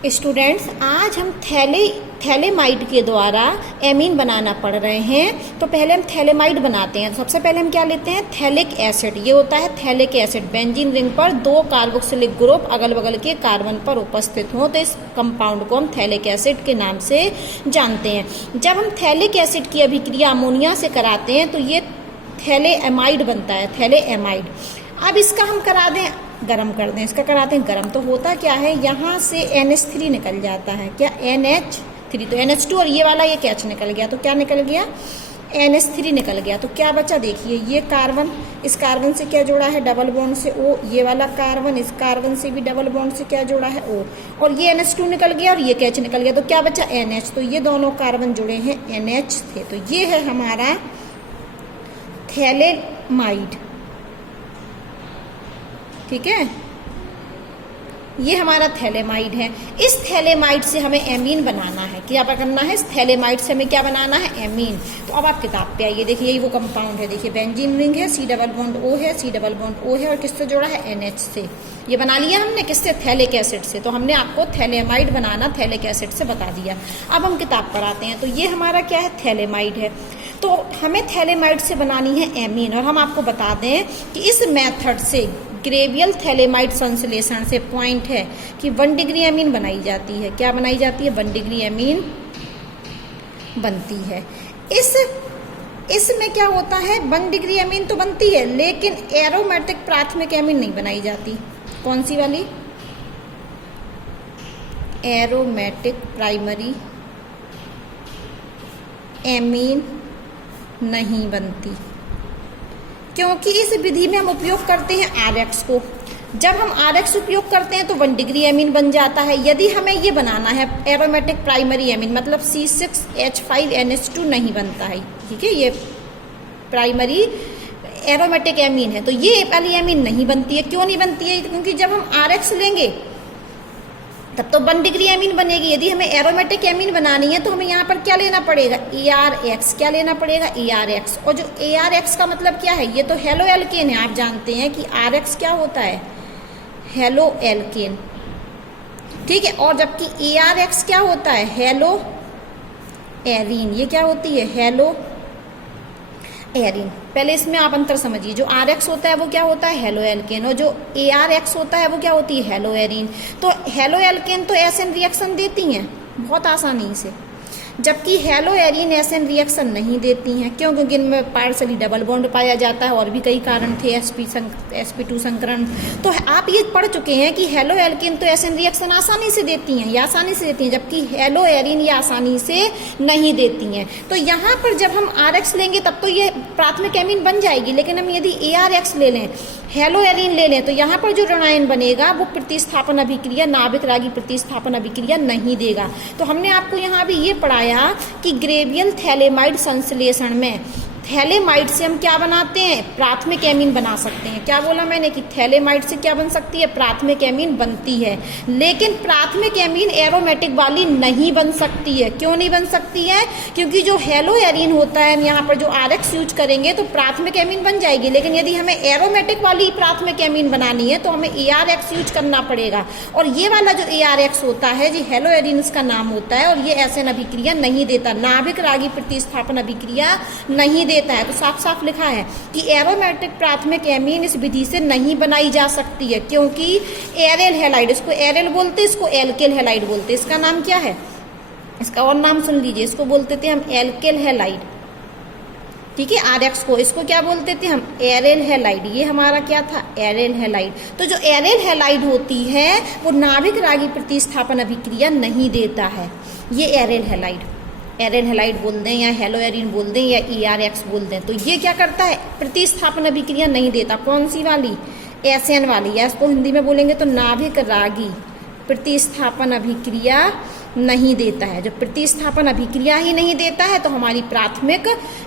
Students, आज हम phthalimide के द्वारा एमीन बनाना पढ़ रहे हैं। तो पहले हम थैलेमाइड बनाते हैं। सबसे पहले हम क्या लेते हैं? Phthalic acid. ये होता है थैलिक एसिड। बेंजीन रिंग पर 2 कार्बोक्सिलिक ग्रुप अगल बगल के कार्बन पर उपस्थित हों तो इस कंपाउंड को हम थैलिक एसिड के नाम से जानते हैं। जब हम थैलिक एसिड की अभिक्रिया अमोनिया से कराते हैं तो ये थैलेएमाइड बनता है, थैलेएमाइड। अब इसका हम करा दें, गरम कर दें, इसका कराते हैं गरम। तो होता क्या है, यहाँ से NH3 निकल जाता है। क्या? NH3। तो NH2 और ये वाला एक H निकल गया। तो क्या निकल गया? NH3 निकल गया। तो क्या बचा? देखिए, ये कार्बन, इस कार्बन से क्या जोड़ा है? डबल बॉन्ड से O। ये वाला कार्बन, इस कार्बन से भी डबल बॉन्ड से क्या जोड़ा है? O। और ये NH2 निकल गया और ये H निकल गया। तो क्या बचा? NH। तो ये दोनों कार्बन जुड़े हैं NH से। तो ये है हमारा थैलेमाइड। ठीक है, ये हमारा थैलेमाइड है। इस थैलेमाइड से हमें एमीन बनाना है। क्या करना है? इस थैलेमाइड से हमें क्या बनाना है? एमीन। तो अब आप किताब पे आइए, देखिए यही वो कंपाउंड है। देखिए बेंजीन रिंग है, C डबल बॉन्ड O है, C डबल बॉन्ड O है और किससे जोड़ा है? NH से। ये बना लिया हमने किससे? थैलिक एसिड से। तो हमने आपको थैलेमाइड बनाना थैलिक एसिड से बता दिया। अब हम किताब पर आते हैं। तो ये हमारा क्या है? थैलेमाइड है। तो हमें थैलेमाइड से बनानी है एमीन। और हम आपको बता दें कि इस मेथड से, ग्रेवियल थैलेमाइड संश्लेषण से, पॉइंट है कि 1 डिग्री एमीन बनाई जाती है। क्या बनाई जाती है? 1 डिग्री एमीन बनती है। इसमें क्या होता है? 1 डिग्री एमीन तो बनती है, लेकिन एरोमेटिक प्राथमिक एमीन नहीं बनाई जाती। कौन सी वाली? एरोमेटिक प्राइमरी एमीन नहीं बनती, क्योंकि इस विधि में हम उपयोग करते हैं RX को। जब हम RX उपयोग करते हैं तो 1 डिग्री एमीन बन जाता है। यदि हमें ये बनाना है एरोमेटिक प्राइमरी एमीन, मतलब C6H5NH2 नहीं बनता है। ठीक है, ये प्राइमरी एरोमेटिक एमीन है। तो ये वाली एमीन नहीं बनती है। क्यों नहीं बनती है? क्योंकि जब हम RX लेंगे तब तो 1 डिग्री एमीन बनेगी। यदि हमें एरोमेटिक एमीन बनानी है तो हमें यहाँ पर क्या लेना पड़ेगा? ERX। क्या लेना पड़ेगा? ERX। और जो ERX का मतलब क्या है? ये तो हेलो एल्केन है। आप जानते हैं कि RX क्या होता है? Halo alkane. ठीक है, और जबकि ERX क्या होता है? Hello arene. ये क्या होती है? Hello arene. पहले इसमें आप अंतर समझिए। जो RX होता है वो क्या होता है? Halo alkane. और जो ARX होता है वो क्या होती है? Hello arene. तो हेलो एल्केन तो एसएन रिएक्शन देती हैं बहुत आसानी से, जबकि हेलो एरीन एसएन रिएक्शन नहीं देती हैं। क्यों? क्योंकि इनमें पार्सली डबल बॉन्ड पाया जाता है और भी कई कारण थे, sp2 संकरण। तो आप ये पढ़ चुके हैं कि हेलो एल्केन तो एसएन रिएक्शन आसानी से देती हैं, या आसानी से देती हैं, जबकि हेलो एरीन ये आसानी से नहीं देती हैं। तो यहाँ पर जब हम RX लेंगे तब तो ये प्राथमिक एमीन बन जाएगी, लेकिन हम यदि ARX ले लें, हेलो एरीन ले लें, तो यहाँ पर जो ऋणायन बनेगा वो प्रतिस्थापन अभिक्रिया, नाभिक रागी प्रतिस्थापन अभिक्रिया नहीं देगा। तो हमने आपको यहाँ भी ये पढ़ाया कि ग्रेवियल थैलेमाइड संश्लेषण में थैलेमाइड से हम क्या बनाते हैं? प्राथमिक एमीन बना सकते हैं। क्या बोला मैंने? कि थैलेमाइड से क्या बन सकती है? प्राथमिक एमीन बनती है, लेकिन प्राथमिक एमीन एरोमेटिक वाली नहीं बन सकती है। क्यों नहीं बन सकती है? क्योंकि जो हेलो एरीन होता है, हम यहाँ पर जो RX यूज करेंगे तो प्राथमिक एमीन बन जाएगी, लेकिन यदि हमें एरोमेटिक वाली प्राथमिक एमीन बनानी है तो हमें ARX यूज करना पड़ेगा। और ये वाला जो ARX होता है, जी हेलो एरीन इसका नाम होता है, और ये एसएन अभिक्रिया नहीं देता, नाभिक रागी प्रतिस्थापन अभिक्रिया नहीं देता है। तो साफ साफ लिखा है कि एरोमेटिक प्राथमिक एमीन इस विधि से नहीं बनाई जा सकती है, क्योंकि एरेल हैलाइड, इसको एरेल बोलते, इसको एल्केल हैलाइड बोलते। इसका नाम क्या है? इसका और नाम सुन लीजिए, इसको बोलते थे हम एल्केल हैलाइड। ठीक है, RX को, इसको क्या बोलते थे हम? एरेल हैलाइड। ये हमारा क्या था? एरेल हैलाइड। तो जो एरेल हैलाइड होती है वो नाभिक रागी प्रतिस्थापन अभिक्रिया नहीं देता है। ये एरेल हैलाइड, एरेल हैलाइड बोल दें या हेलो एरीन बोल दें या ERX बोल दें, तो ये क्या करता है? प्रतिस्थापन अभिक्रिया नहीं देता। कौन सी वाली? SN वाली, या इसको हिंदी में बोलेंगे तो नाभिक रागी प्रतिस्थापन अभिक्रिया नहीं देता है। जब प्रतिस्थापन अभिक्रिया ही नहीं देता है तो हमारी प्राथमिक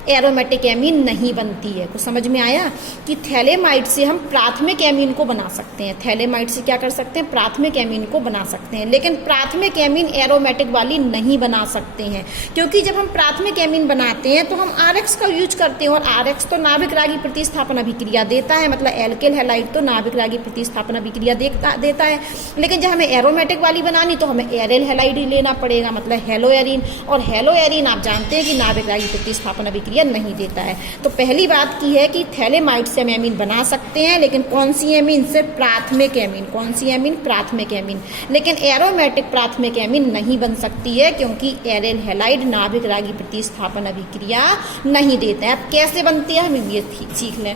एरोमेटिक एमीन नहीं बनती है। कुछ समझ में आया कि थैलेमाइड से हम प्राथमिक एमीन को बना सकते हैं। थैलेमाइड से क्या कर सकते हैं? प्राथमिक एमीन को बना सकते हैं, लेकिन प्राथमिक एमीन एरोमेटिक वाली नहीं बना सकते हैं, क्योंकि जब हम प्राथमिक एमीन बनाते हैं तो हम RX का यूज करते हैं, और RX तो नाभिक रागी प्रतिस्थापन अभिक्रिया देता है, मतलब एल्किल हैलाइड तो नाभिक रागी प्रतिस्थापन अभिक्रिया देता है। लेकिन जब हमें एरोमेटिक वाली बनानी तो हमें एरिल हैलाइड लेना पड़ेगा, मतलब हेलोएरिन, और हेलोएरिन आप जानते हैं कि नाभिक रागी प्रतिस्थापन अभिक्रिया नहीं देता है। तो पहली बात की है कि थैलेमाइड से हम एमीन बना सकते हैं, लेकिन कौन सी एमीन? सिर्फ प्राथमिक एमीन। कौन सी एमीन? प्राथमिक एमीन। लेकिन एरोमेटिक प्राथमिक एमीन नहीं बन सकती है, क्योंकि एरिल हैलाइड नाभिक रागी प्रतिस्थापन अभिक्रिया नहीं देता है। अब कैसे बनती है हम ये सीख लें।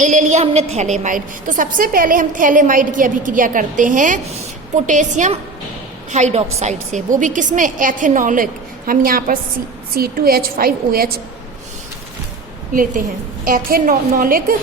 ये ले लिया हमने थैलेमाइड। तो सबसे पहले हम थैलेमाइड की अभिक्रिया करते हैं पोटेशियम हाइड्रोक्साइड से, वो भी किसमें? एथेनॉलिक। हम यहाँ पर C2H5OH लेते हैं, एथेनॉलिक।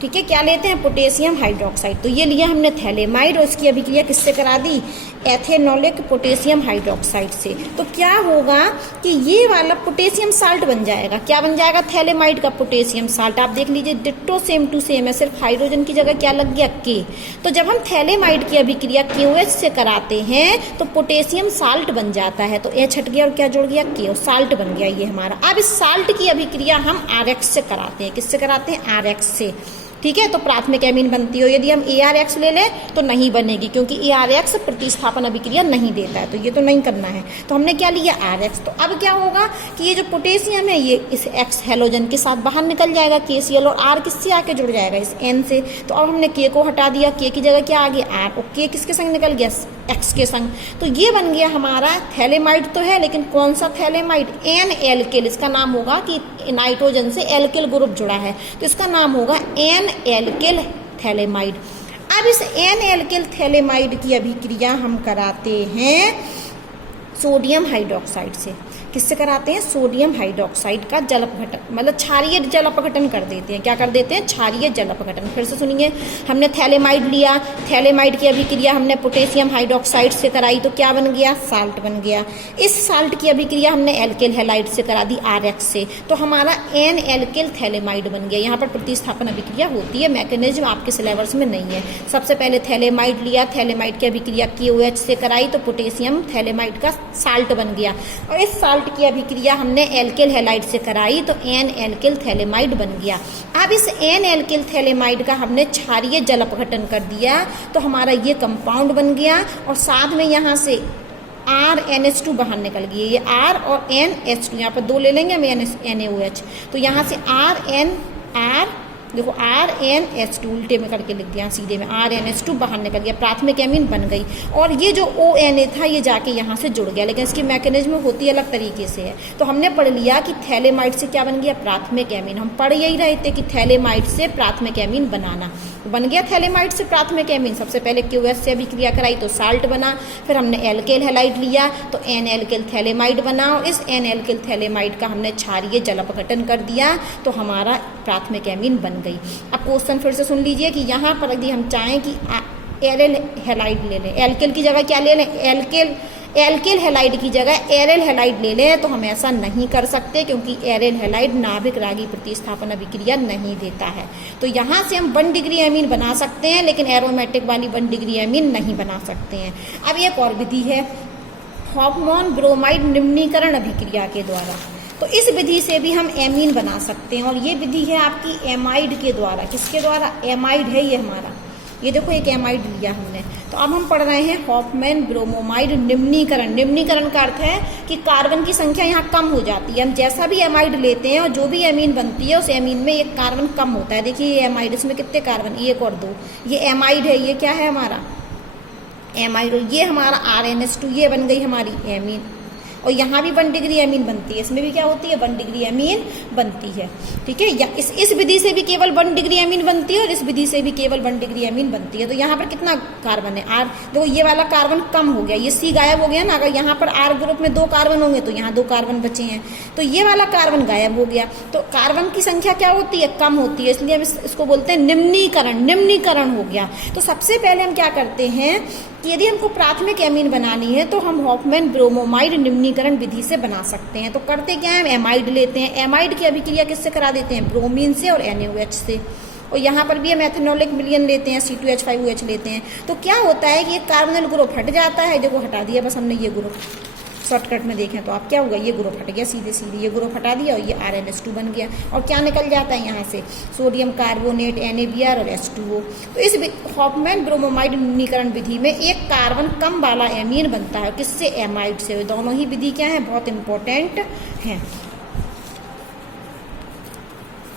ठीक है, क्या लेते हैं? Potassium hydroxide. तो ये लिया हमने थैलेमाइड, और इसकी अभिक्रिया किससे करा दी? एथेनॉलिक पोटेशियम हाइड्रोक्साइड से। तो क्या होगा कि ये वाला पोटेशियम साल्ट बन जाएगा। क्या बन जाएगा? थैलेमाइड का पोटेशियम साल्ट। आप देख लीजिए, डिट्टो सेम टू सेम है, सिर्फ हाइड्रोजन की जगह क्या लग गया? K। तो जब हम थैलेमाइड की अभिक्रिया KOH से कराते हैं तो पोटेशियम साल्ट बन जाता है। तो H हट गया और क्या जुड़ गया? K, और साल्ट बन गया ये हमारा। अब इस साल्ट की अभिक्रिया हम RX से कराते हैं। किससे कराते हैं? RX से। ठीक है, तो प्राथमिक एमीन बनती हो। यदि हम ARX ले लें तो नहीं बनेगी, क्योंकि ARX प्रतिस्थापन अभिक्रिया नहीं देता है, तो ये तो नहीं करना है। तो हमने क्या लिया? RX। तो अब क्या होगा कि ये जो पोटेशियम है ये इस X हेलोजन के साथ बाहर निकल जाएगा, KCl, और R किससे आके जुड़ जाएगा? इस N से। तो अब हमने K को हटा दिया, K की जगह क्या आ गया? R, और K किसके संग निकल गया? X के संग। तो ये बन गया हमारा थैलेमाइड तो है, लेकिन कौन सा थैलेमाइड? N alkyl. इसका नाम होगा कि नाइट्रोजन से एल्किल ग्रुप जुड़ा है, तो इसका नाम होगा N एल्किल थैलेमाइड। अब इस N एल्किल थैलेमाइड की अभिक्रिया हम कराते हैं सोडियम हाइड्रोक्साइड से। किससे कराते हैं? सोडियम हाइड्रोक्साइड का जल अपघटन, मतलब क्षारीय जल अपघटन कर देते हैं। क्या कर देते हैं? क्षारीय जल अपघटन। फिर से सुनिए, हमने थैलेमाइड लिया, थैलेमाइड की अभिक्रिया हमने पोटेशियम हाइड्रोक्साइड से कराई, तो क्या बन गया? साल्ट बन गया। इस साल्ट की अभिक्रिया हमने एल्किल हैलाइड से करा दी, RX से, तो हमारा N एल्किल थैलेमाइड बन गया। यहाँ पर प्रतिस्थापन अभिक्रिया होती है, मैकेनिज्म आपके सिलेबस में नहीं है। सबसे पहले थैलेमाइड लिया, थैलेमाइड की अभिक्रिया KOH से कराई, तो पोटेशियम थैलेमाइड का साल्ट बन गया, और इस साल्ट की अभिक्रिया हमने एल्किल हैलाइड से कराई, तो N एल्किल थैलेमाइड बन गया। अब इस N एल्किल थैलेमाइड का हमने क्षारीय जल अपघटन कर दिया, तो हमारा ये कंपाउंड बन गया, और साथ में यहाँ से RNH2 बाहर निकल गई। ये R और NH2, यहाँ पर दो ले लेंगे हम NaOH, तो यहाँ से देखो RNH2 उल्टे में करके लिख दिया, सीधे में RNH2 बाहर निकल गया, प्राथमिक एमीन बन गई। और ये जो ONA था ये जाके यहाँ से जुड़ गया, लेकिन इसकी मैकेनिज्म होती अलग तरीके से है। तो हमने पढ़ लिया कि थैलेमाइड से क्या बन गया? प्राथमिक एमीन। हम पढ़ यही रहे थे कि थैलेमाइड से प्राथमिक एमीन बनाना। बन गया थैलेमाइड से प्राथमिक एमीन। सबसे पहले KOH से अभिक्रिया कराई तो साल्ट बना, फिर हमने एल्किल हैलाइड लिया तो N एल्किल थैलेमाइड बना, और इस N एल्किल थैलेमाइड का हमने क्षारीय जल अपघटन कर दिया, तो हमारा प्राथमिक एमीन बन गई। अब क्वेश्चन फिर से सुन लीजिए कि यहाँ पर यदि हम चाहें कि एरिल हैलाइड ले लें, एल्किल की जगह क्या ले लें? एल्किल हैलाइड की जगह एरिल हैलाइड ले लें, तो हम ऐसा नहीं कर सकते, क्योंकि एरिल हैलाइड नाभिक रागी प्रतिस्थापन अभिक्रिया नहीं देता है। तो यहाँ से हम 1 डिग्री एमीन बना सकते हैं, लेकिन एरोमेटिक वाली 1 डिग्री एमीन नहीं बना सकते हैं। अब एक और विधि है हॉफमैन ब्रोमाइड निम्नीकरण अभिक्रिया के द्वारा। तो इस विधि से भी हम एमीन बना सकते हैं, और ये विधि है आपकी एमाइड के द्वारा। किसके द्वारा? एमाइड है ये हमारा। ये देखो एक एमाइड लिया हमने। तो अब हम पढ़ रहे हैं हॉफमैन ब्रोमोमाइड निम्नीकरण। निम्नीकरण का अर्थ है कि कार्बन की संख्या यहाँ कम हो जाती है। हम जैसा भी एमाइड लेते हैं और जो भी एमीन बनती है उस एमीन में एक कार्बन कम होता है। देखिए ये एमाइड, इसमें कितने कार्बन? 1 और 2। ये एमाइड है, ये क्या है हमारा? एमाइड। ये हमारा RNH2, ये बन गई हमारी एमीन। और यहाँ भी 1 डिग्री एमीन बनती है, इसमें भी क्या होती है? 1 डिग्री एमीन बनती है। ठीक है, या इस विधि से भी केवल 1 डिग्री एमीन बनती है, और इस विधि से भी केवल 1 डिग्री एमीन बनती है। तो यहाँ पर कितना कार्बन है? R। देखो ये वाला कार्बन कम हो गया, ये C गायब हो गया ना। अगर यहाँ पर R ग्रुप में 2 कार्बन होंगे तो यहाँ 2 कार्बन बचे हैं, तो ये वाला कार्बन गायब हो गया। तो कार्बन की संख्या क्या होती है? कम होती है, इसलिए हम इसको बोलते हैं निम्नीकरण। निम्नीकरण हो गया। तो सबसे पहले हम क्या करते हैं कि यदि हमको प्राथमिक एमीन बनानी है तो हम हॉफमैन ब्रोमोमाइड निम्नीकरण विधि से बना सकते हैं। तो करते क्या है, हम एमाइड लेते हैं। एमाइड की अभिक्रिया किससे करा देते हैं, ब्रोमीन से और NaOH से। और यहाँ पर भी हम एथेनॉलिक मिलियन लेते हैं, C2H5OH लेते हैं। तो क्या होता है कि एक कार्बोनिल ग्रुप हट जाता है, देखो हटा दिया बस हमने ये ग्रुप, शॉर्टकट में देखें तो आप क्या होगा, ये ग्रुप हट गया, सीधे सीधे ये ग्रुप हटा दिया और ये RnH2 बन गया। और क्या निकल जाता है यहाँ से, सोडियम कार्बोनेट NaBr और H2O। तो इस हॉफमैन ब्रोमोमाइड निम्नीकरण विधि में एक कार्बन कम वाला एमीन बनता है, किससे, एमाइड से। दोनों ही विधि क्या है, बहुत इंपॉर्टेंट हैं।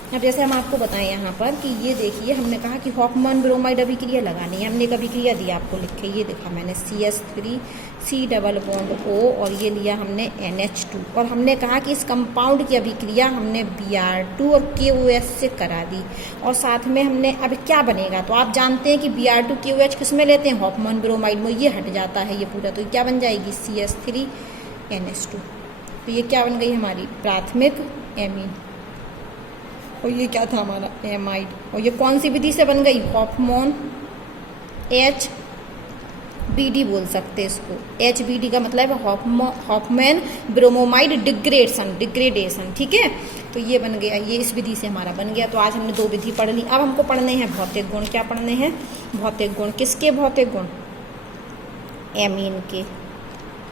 अब जैसे हम आपको बताएं यहाँ पर कि ये देखिए, हमने कहा कि हॉफमैन ब्रोमाइड अभिक्रिया लगानी है, हमने एक अभिक्रिया दी आपको लिख के, ये देखा मैंने CH3 C double bond O और ये लिया हमने NH2। और हमने कहा कि इस कंपाउंड की अभिक्रिया हमने Br2 और KOH से करा दी। और साथ में हमने अब क्या बनेगा, तो आप जानते हैं कि Br2 KOH किस में लेते हैं, हॉफमैन ब्रोमाइड में। ये हट जाता है ये पूरा, तो क्या बन जाएगी, CH3 NH2। तो ये क्या बन गई हमारी प्राथमिक एमीन। और ये क्या था हमारा, एमाइड। और ये कौन सी विधि से बन गई, हॉफमैन HBD बोल सकते हैं इसको। HBD का मतलब है हॉफमैन ब्रोमोमाइड डिग्रेडेशन, ठीक है। तो ये बन गया, ये इस विधि से हमारा बन गया। तो आज हमने 2 विधि पढ़ ली। अब हमको पढ़ने हैं भौतिक गुण। क्या पढ़ने हैं, भौतिक गुण। किसके भौतिक गुण, एमीन के।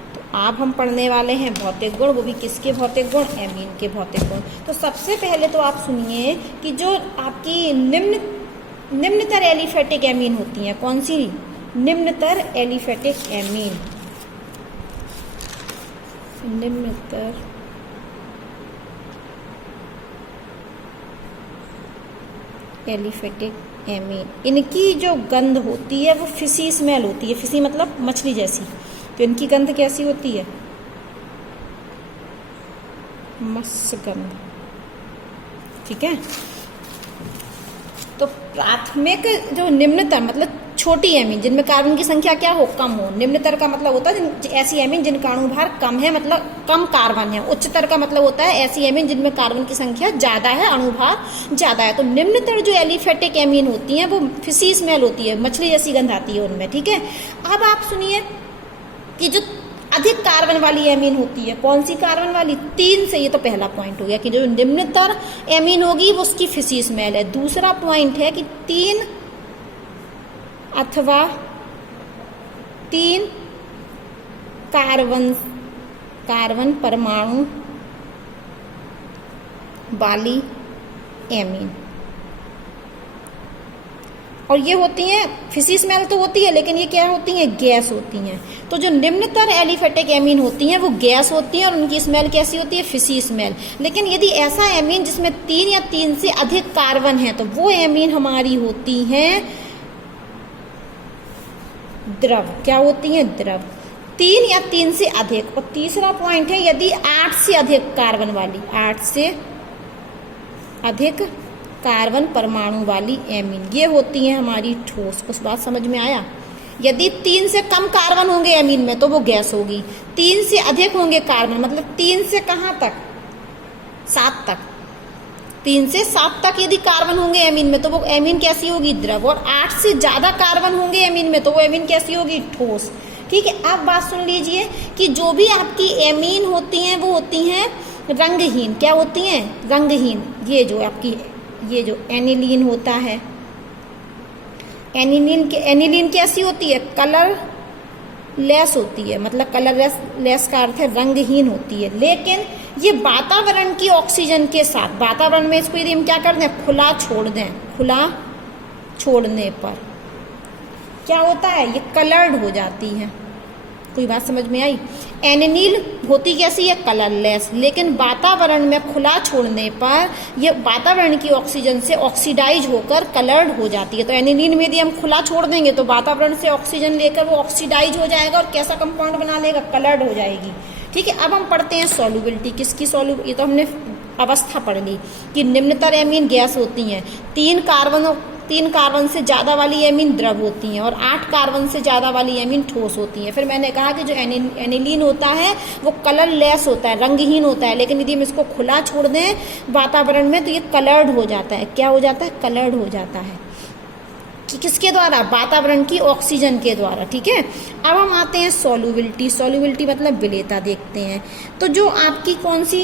तो अब हम पढ़ने वाले हैं भौतिक गुण, वो भी किसके भौतिक गुण, एमीन के भौतिक गुण। तो सबसे पहले तो आप सुनिए कि जो आपकी निम्नतर एलिफेटिक एमीन होती हैं, कौन सी, निम्नतर एलिफेटिक एमीन, निम्नतर एलिफेटिक एमीन, इनकी जो गंध होती है वो फिशी स्मेल होती है। फिशी मतलब मछली जैसी। तो इनकी गंध कैसी होती है, मस्त गंध, ठीक है। तो प्राथमिक जो निम्नतर मतलब छोटी एमीन, जिनमें कार्बन की संख्या क्या हो, कम हो। निम्नतर का मतलब होता है ऐसी एमीन जिनका अणुभार कम है, मतलब कम कार्बन है। उच्चतर का मतलब होता है ऐसी एमीन जिनमें कार्बन की संख्या ज्यादा है, अणुभार ज्यादा है। तो निम्नतर जो एलिफेटिक एमीन होती हैं वो फिशी स्मेल होती है, मछली जैसी गंध आती है उनमें, ठीक है। अब आप सुनिए कि जो अधिक कार्बन वाली एमीन होती है, कौन सी कार्बन वाली, 3 से, ये तो पहला पॉइंट हो गया कि जो निम्नतर एमीन होगी वो उसकी फिशी स्मेल है। दूसरा पॉइंट है कि 3 अथवा 3 कार्बन परमाणु वाली एमीन। और ये होती हैं, फिशी स्मेल तो होती है, लेकिन ये क्या होती हैं, गैस होती हैं। तो जो निम्नतर एलिफेटिक एमीन होती हैं वो गैस होती हैं और उनकी स्मेल कैसी होती है, फिशी स्मेल। लेकिन यदि ऐसा एमीन जिसमें 3 या 3 से अधिक कार्बन है तो वो एमीन हमारी होती हैं द्रव। क्या होती हैं, द्रव। 3 या 3 से अधिक। और तीसरा पॉइंट है यदि 8 से अधिक कार्बन वाली, 8 से अधिक कार्बन परमाणु वाली एमीन, ये होती है हमारी ठोस। कुछ बात समझ में आया। यदि 3 से कम कार्बन होंगे एमीन में तो वो गैस होगी। 3 से अधिक होंगे कार्बन, मतलब 3 से कहाँ तक, 7 तक, 3 से 7 तक यदि कार्बन होंगे एमीन में तो वो एमीन कैसी होगी, द्रव। और 8 से ज्यादा कार्बन होंगे एमीन में तो वो एमीन कैसी होगी, ठोस, ठीक है। अब बात सुन लीजिए कि जो भी आपकी एमीन होती हैं वो होती हैं रंगहीन। क्या होती हैं, रंगहीन। ये जो आपकी, ये जो एनिलीन होता है, एनिलीन कैसी होती है, कलर लेस होती है। मतलब कलर लेस का अर्थ है रंगहीन होती है। लेकिन ये वातावरण की ऑक्सीजन के साथ, वातावरण में इसको यदि हम क्या कर दें, खुला छोड़ दें, खुला छोड़ने पर क्या होता है, ये कलर्ड हो जाती है। कोई बात समझ में आई। एनिलीन होती कैसी है, कलरलेस। लेकिन वातावरण में खुला छोड़ने पर ये वातावरण की ऑक्सीजन से ऑक्सीडाइज होकर कलर्ड हो जाती है। तो एनिलीन में यदि हम खुला छोड़ देंगे तो वातावरण से ऑक्सीजन लेकर वो ऑक्सीडाइज हो जाएगा और कैसा कंपाउंड बना लेगा, कलर्ड हो जाएगी, ठीक है। अब हम पढ़ते हैं सॉल्युबिलिटी। किसकी सॉल्युबिलिटी, ये तो हमने अवस्था पढ़ ली कि निम्नतर एमीन गैस होती हैं, 3 कार्बन से ज़्यादा वाली एमीन द्रव होती हैं और 8 कार्बन से ज़्यादा वाली एमीन ठोस होती हैं। फिर मैंने कहा कि जो एनिलीन होता है वो कलरलेस होता है, रंगहीन होता है। लेकिन यदि हम इसको खुला छोड़ दें वातावरण में तो ये कलर्ड हो जाता है। क्या हो जाता है, कलर्ड हो जाता है। किसके द्वारा? वातावरण की ऑक्सीजन के द्वारा। ठीक है, अब हम आते हैं सॉल्युबिलिटी। सॉल्युबिलिटी मतलब विलेयता देखते हैं। तो जो आपकी कौन सी,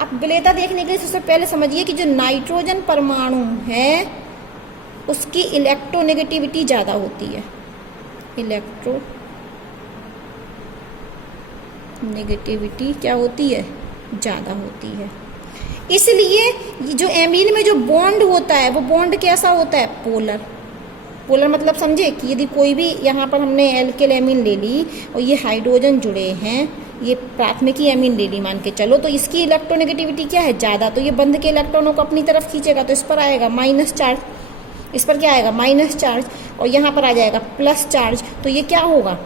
आप विलेयता देखने के लिए सबसे पहले समझिए कि जो नाइट्रोजन परमाणु है उसकी इलेक्ट्रोनेगेटिविटी ज़्यादा होती है। इलेक्ट्रोनेगेटिविटी क्या होती है? ज़्यादा होती है। इसलिए जो एमीन में जो बॉन्ड होता है वो बॉन्ड कैसा होता है? पोलर। पोलर मतलब समझे कि यदि कोई भी, यहाँ पर हमने एल्किल एमीन ले ली और ये हाइड्रोजन जुड़े हैं, ये प्राथमिकी एमीन ले ली मान के चलो, तो इसकी इलेक्ट्रोनेगेटिविटी क्या है? ज़्यादा। तो ये बंध के इलेक्ट्रॉनों को अपनी तरफ खींचेगा तो इस पर आएगा माइनस चार्ज, इस पर क्या आएगा? माइनस चार्ज, और यहाँ पर आ जाएगा प्लस चार्ज। तो ये क्या होगा?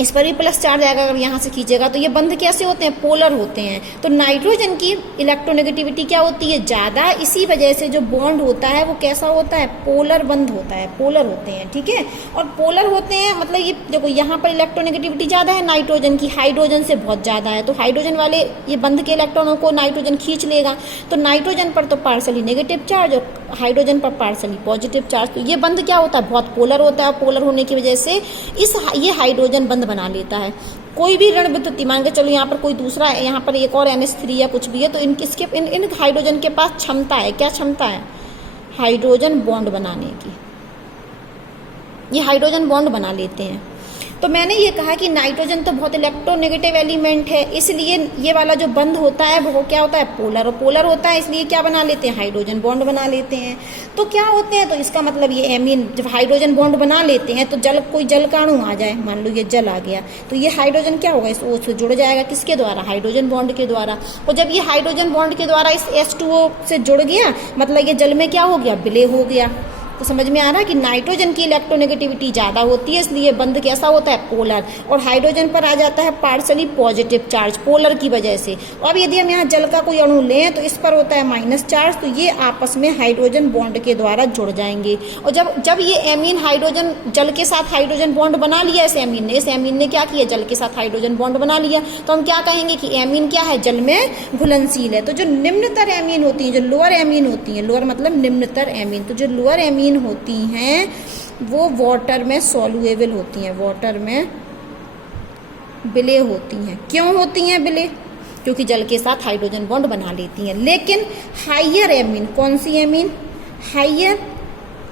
इस पर भी प्लस चार्ज आएगा अगर यहाँ से खींचेगा। तो ये बंध कैसे होते हैं? पोलर होते हैं। तो नाइट्रोजन की इलेक्ट्रोनेगेटिविटी क्या होती है? ज़्यादा। इसी वजह से जो बॉन्ड होता है वो कैसा होता है? पोलर बंध होता है, पोलर होते हैं। ठीक है, और पोलर होते हैं मतलब ये देखो यहाँ पर इलेक्ट्रोनेगेटिविटी ज़्यादा है नाइट्रोजन की, हाइड्रोजन से बहुत ज़्यादा है। तो हाइड्रोजन वाले ये बंध के इलेक्ट्रॉनों को नाइट्रोजन खींच लेगा। तो नाइट्रोजन पर तो पार्सली नेगेटिव चार्ज और हाइड्रोजन पर पार्सली पॉजिटिव चार्ज। तो ये बंध क्या होता है? बहुत पोलर होता है। पोलर होने की वजह से ये हाइड्रोजन बंध बना लेता है। कोई भी ऋण विद्युत, मान के चलो यहाँ पर कोई दूसरा, यहाँ पर एक और NH3 या कुछ भी है, तो इन हाइड्रोजन के पास क्षमता है, क्या क्षमता है? हाइड्रोजन बॉन्ड बनाने की। ये हाइड्रोजन बॉन्ड बना लेते हैं। तो मैंने ये कहा कि नाइट्रोजन तो बहुत इलेक्ट्रोनेगेटिव एलिमेंट है, इसलिए ये वाला जो बंध होता है वो क्या होता है? पोलर। और पोलर होता है इसलिए क्या बना लेते हैं? हाइड्रोजन बॉन्ड बना लेते हैं। तो क्या होते हैं? तो इसका मतलब ये एमीन जब हाइड्रोजन बॉन्ड बना लेते हैं तो कोई जल काणु आ जाए, मान लो ये जल आ गया, तो ये हाइड्रोजन क्या होगा? इस O से जुड़ जाएगा। किसके द्वारा? हाइड्रोजन बॉन्ड के द्वारा। और जब ये हाइड्रोजन बॉन्ड के द्वारा इस H2O से जुड़ गया, मतलब ये जल में क्या हो गया? विलय हो गया। तो समझ में आ रहा है कि नाइट्रोजन की इलेक्ट्रोनेगेटिविटी ज़्यादा होती है, इसलिए बंध कैसा होता है? पोलर। और हाइड्रोजन पर आ जाता है पार्सली पॉजिटिव चार्ज, पोलर की वजह से। अब यदि हम यहाँ जल का कोई अणु लें तो इस पर होता है माइनस चार्ज, तो ये आपस में हाइड्रोजन बॉन्ड के द्वारा जुड़ जाएंगे। और जब ये एमीन हाइड्रोजन जल के साथ हाइड्रोजन बॉन्ड बना लिया इस एमीन ने क्या किया? जल के साथ हाइड्रोजन बॉन्ड बना लिया, तो हम क्या कहेंगे कि एमीन क्या है? जल में घुलनशील है। तो जो निम्नतर एमीन होती है, जो लोअर एमीन होती है, लोअर मतलब निम्नतर एमीन, तो जो लोअर एमीन होती हैं वो वाटर में सॉल्युएबल होती हैं, वाटर में विलय होती हैं। क्यों होती हैं विलय? क्योंकि जल के साथ हाइड्रोजन बॉन्ड बना लेती हैं। लेकिन हाइयर एमीन, कौन सी amine? Higher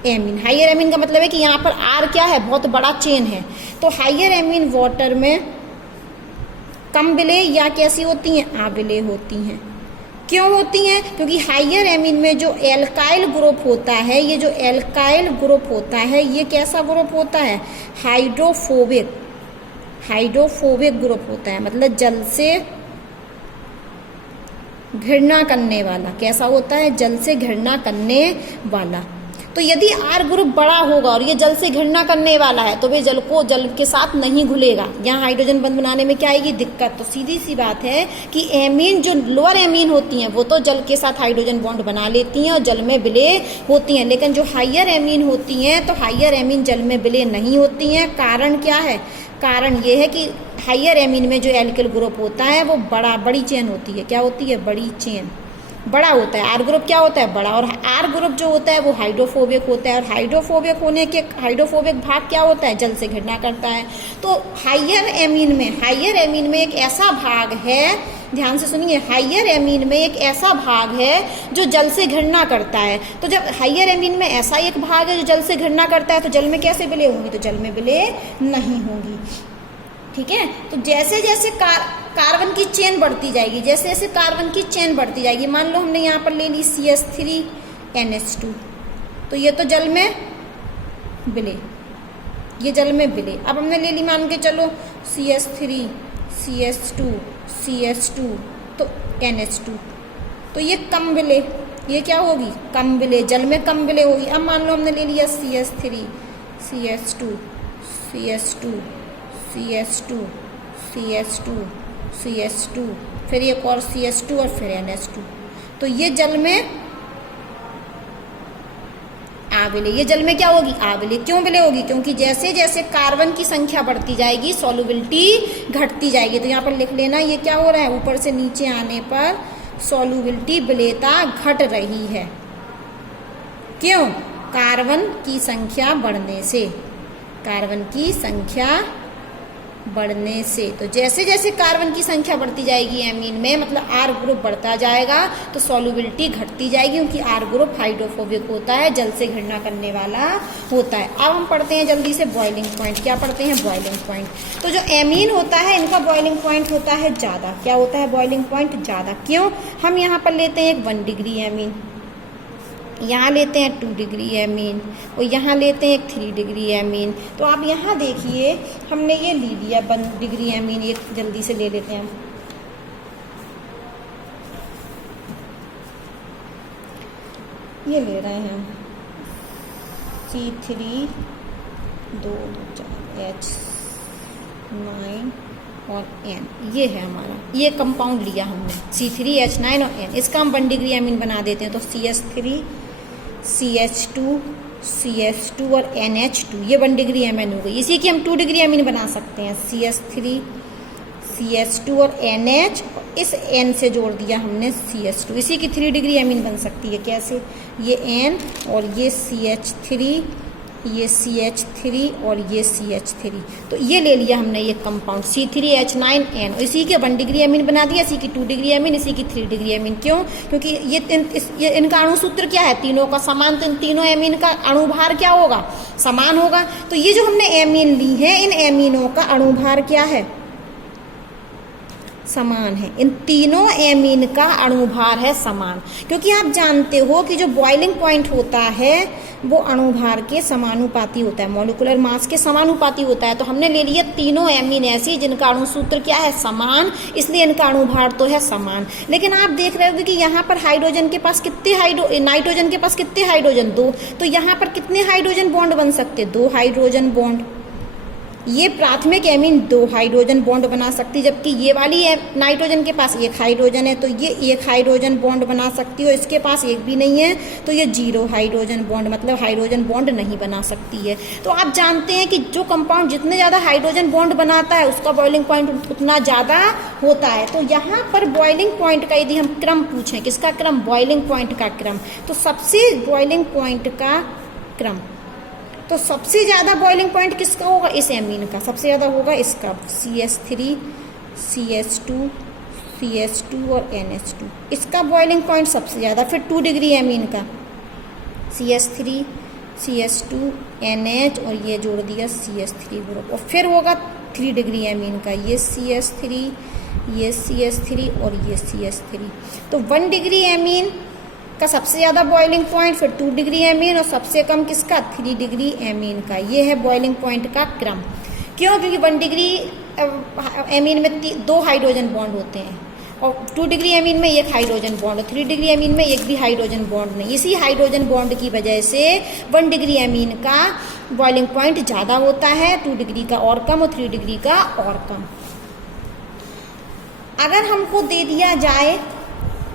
amine. Higher amine का मतलब है कि यहाँ पर R क्या है? बहुत बड़ा चेन है। तो हाइयर एमीन वाटर में कम विलय या कैसी होती हैं? अविलय होती हैं। क्यों होती हैं? क्योंकि हाइयर एमीन में जो एल्काइल ग्रुप होता है, ये जो एल्काइल ग्रुप होता है ये कैसा ग्रुप होता है? हाइड्रोफोबिक। हाइड्रोफोबिक ग्रुप होता है, मतलब जल से घृणा करने वाला। कैसा होता है? जल से घृणा करने वाला। तो यदि R ग्रुप बड़ा होगा और ये जल से घृणा करने वाला है तो वे जल के साथ नहीं घुलेगा। यहाँ हाइड्रोजन बंध बनाने में क्या आएगी? दिक्कत। तो सीधी सी बात है कि एमीन जो लोअर एमीन होती हैं वो तो जल के साथ हाइड्रोजन बॉन्ड बना लेती हैं और जल में विलय होती हैं, लेकिन जो हाइयर एमीन होती हैं तो हाइयर एमीन जल में विलय नहीं होती हैं। कारण क्या है? कारण ये है कि हाइयर एमीन में जो एल्किल ग्रुप होता है वो बड़ी चेन होती है। क्या होती है? बड़ी चेन, बड़ा होता है। R ग्रुप क्या होता है? बड़ा। और R ग्रुप जो होता है वो हाइड्रोफोबिक होता है, और हाइड्रोफोबिक होने के हाइड्रोफोबिक भाग क्या होता है? जल से घृणा करता है। तो हाइयर एमीन में एक ऐसा भाग है, ध्यान से सुनिए, हाइयर एमीन में एक ऐसा भाग है जो जल से घृणा करता है। तो जब हाइयर एमीन में ऐसा एक भाग है जो जल से घृणा करता है तो जल में कैसे विलय होंगी? तो जल में विलय नहीं होंगी। ठीक है, तो जैसे जैसे कार्बन की चेन बढ़ती जाएगी, जैसे जैसे कार्बन की चेन बढ़ती जाएगी, मान लो हमने यहाँ पर ले ली CH3NH2, तो ये तो जल में विलय, ये जल में विलय। अब हमने ले ली मान के चलो CH3 CH2 CH2 तो NH2, तो ये कम विलय, ये क्या होगी? कम विलय, जल में कम विलय होगी। अब मान लो हमने ले लिया CH3 CH2 CH2 CH2 CH2 CH2, फिर एक और CH2 और फिर NH2, तो ये जल में अविलय। ये जल में क्या होगी? अविलय। क्यों विलय होगी? क्योंकि जैसे जैसे कार्बन की संख्या बढ़ती जाएगी सॉल्युबिलिटी घटती जाएगी। तो यहाँ पर लिख लेना ये क्या हो रहा है? ऊपर से नीचे आने पर सॉल्युबिलिटी विलयता घट रही है। क्यों? कार्बन की संख्या बढ़ने से, कार्बन की संख्या बढ़ने से। तो जैसे जैसे कार्बन की संख्या बढ़ती जाएगी एमीन में, मतलब आर ग्रुप बढ़ता जाएगा, तो सॉल्युबिलिटी घटती जाएगी, क्योंकि आर ग्रुप हाइड्रोफोबिक होता है, जल से घृणा करने वाला होता है। अब हम पढ़ते हैं जल्दी से बॉइलिंग पॉइंट। क्या पढ़ते हैं? Boiling point. तो जो एमीन होता है इनका बॉइलिंग पॉइंट होता है ज़्यादा। क्या होता है? बॉइलिंग पॉइंट ज़्यादा। क्यों? हम यहाँ पर लेते हैं एक 1 डिग्री एमीन, यहाँ लेते हैं 2 डिग्री एमीन, और यहाँ लेते हैं एक 3 डिग्री एमीन। तो आप यहाँ देखिए, हमने ये ले लिया 1 डिग्री एमीन, ये जल्दी से ले लेते हैं हम। ये ले रहे हैं C3 2 H9 और N, ये है हमारा, ये कंपाउंड लिया हमने C3H9 और N। इसका हम 1 डिग्री एमीन बना देते हैं, तो CH3 CH2 CH2 और NH2, ये 1 डिग्री एमीन हो गई। इसी की हम 2 डिग्री एमीन बना सकते हैं, CH3 CH2 और NH, इस N से जोड़ दिया हमने CH2, इसी की 3 डिग्री एमीन बन सकती है। कैसे? ये N और ये CH3, ये CH3 और ये CH3, तो ये ले लिया हमने ये कंपाउंड C3H9N, इसी के 1 डिग्री एमीन बना दिया, इसी की 2 डिग्री एमीन, इसी की 3 डिग्री एमीन। क्यों? क्योंकि ये इनका अणुसूत्र क्या है? तीनों का समान, तो इन तीनों एमीन का अणुभार क्या होगा? समान होगा। तो ये जो हमने एमीन ली है, इन एमीनों का अणुभार क्या है? समान है। इन तीनों एमीन का अणुभार है समान, क्योंकि आप जानते हो कि जो बॉइलिंग पॉइंट होता है वो अणुभार के समानुपाती होता है, मॉलिक्यूलर मास के समानुपाती होता है। तो हमने ले लिया तीनों एमीन ऐसी जिनका अणुसूत्र क्या है? समान, इसलिए इनका अणुभार तो है समान। लेकिन आप देख रहे होगे कि यहाँ पर हाइड्रोजन के पास कितने नाइट्रोजन के पास कितने हाइड्रोजन? 2। तो यहाँ पर कितने हाइड्रोजन बॉन्ड बन सकते? 2 हाइड्रोजन बॉन्ड। ये प्राथमिक एमीन 2 हाइड्रोजन बॉन्ड बना सकती, जबकि ये वाली नाइट्रोजन के पास 1 हाइड्रोजन है, तो ये 1 हाइड्रोजन बॉन्ड बना सकती है, इसके पास 1 भी नहीं है, तो ये 0 हाइड्रोजन बॉन्ड, मतलब हाइड्रोजन बॉन्ड नहीं बना सकती है। तो आप जानते हैं कि जो कंपाउंड जितने ज़्यादा हाइड्रोजन बॉन्ड बनाता है उसका बॉइलिंग पॉइंट उतना ज़्यादा होता है। तो यहाँ पर बॉइलिंग पॉइंट का यदि हम क्रम पूछें, किसका क्रम? बॉइलिंग पॉइंट का क्रम। तो सबसे बॉइलिंग पॉइंट का क्रम, तो सबसे ज़्यादा बॉइलिंग पॉइंट किसका होगा? इस एमीन का सबसे ज़्यादा होगा इसका, CH3 CH2 CH2 और NH2, इसका बॉइलिंग पॉइंट सबसे ज़्यादा। फिर 2 डिग्री एमीन का CH3 CH2 NH और ये जोड़ दिया CH3 ग्रुप, और फिर होगा 3 डिग्री एमीन का, ये CH3 ये CH3 और ये CH3। तो 1 डिग्री एमीन का सबसे ज़्यादा बॉइलिंग पॉइंट, फिर 2 डिग्री एमीन, और सबसे कम किसका? 3 डिग्री एमीन का। ये है बॉइलिंग पॉइंट का क्रम। क्यों? क्योंकि 1 डिग्री एमीन में 2 हाइड्रोजन बॉन्ड होते हैं, और 2 डिग्री एमीन में 1 हाइड्रोजन बॉन्ड, और 3 डिग्री एमीन में 1 भी हाइड्रोजन बॉन्ड नहीं। इसी हाइड्रोजन बॉन्ड की वजह से 1 डिग्री एमीन का बॉइलिंग पॉइंट ज़्यादा होता है, 2 डिग्री का और कम, और 3 डिग्री का और कम। अगर हमको दे दिया जाए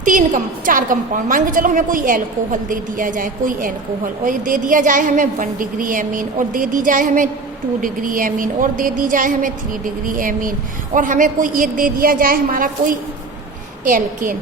4 कंपाउंड, मान के चलो हमें कोई एल्कोहल दे दिया जाए, कोई एल्कोहल, और ये दे दिया जाए हमें 1 डिग्री एमीन, और दे दी जाए हमें 2 डिग्री एमीन, और दे दी जाए हमें 3 डिग्री एमीन, और हमें कोई एक दे दिया जाए हमारा कोई एल्केन,